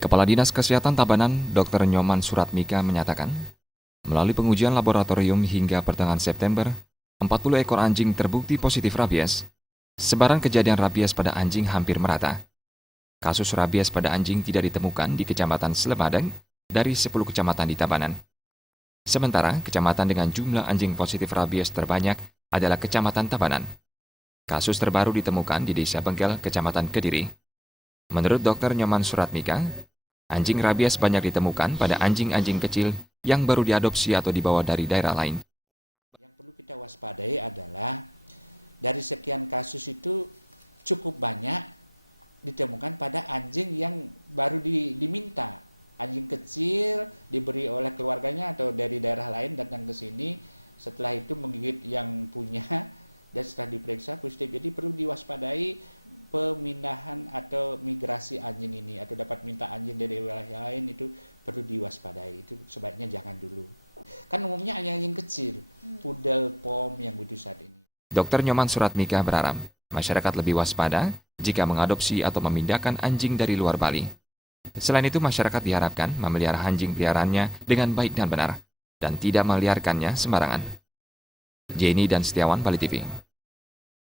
Kepala Dinas Kesehatan Tabanan, Dr. Nyoman Suratmika menyatakan, melalui pengujian laboratorium hingga pertengahan September, 40 ekor anjing terbukti positif rabies. Sebaran kejadian rabies pada anjing hampir merata. Kasus rabies pada anjing tidak ditemukan di Kecamatan Slemadeg dari 10 kecamatan di Tabanan. Sementara, kecamatan dengan jumlah anjing positif rabies terbanyak adalah Kecamatan Tabanan. Kasus terbaru ditemukan di Desa Bengkel, Kecamatan Kediri. Menurut Dr. Nyoman Suratmika, anjing rabies banyak ditemukan pada anjing-anjing kecil yang baru diadopsi atau dibawa dari daerah lain. Yang perlu kita waspadai adalah dari sekian kasus itu cukup banyak ditemukan pada anjing yang baru diminta. Anjing kecil diberi oleh keluarganya atau dari daerah lain datang ke sini, setelah itu menggigit yang punya dan setelah diperiksa positif. Jadi perlu diwaspadai pemindahan atau migrasi anjing ini, atau dapat minta anjing dari wilayah lain itu perlu diwaspadai. Itu sebaiknya jangan dulu. Kan umumnya anjing-anjing kecil, pudel, pom yang butuh saat ini. Dr. Nyoman Suratmika berharap masyarakat lebih waspada jika mengadopsi atau memindahkan anjing dari luar Bali. Selain itu, masyarakat diharapkan memelihara anjing peliharaannya dengan baik dan benar, dan tidak meliarkannya sembarangan. Jenny dan Setiawan, Bali TV.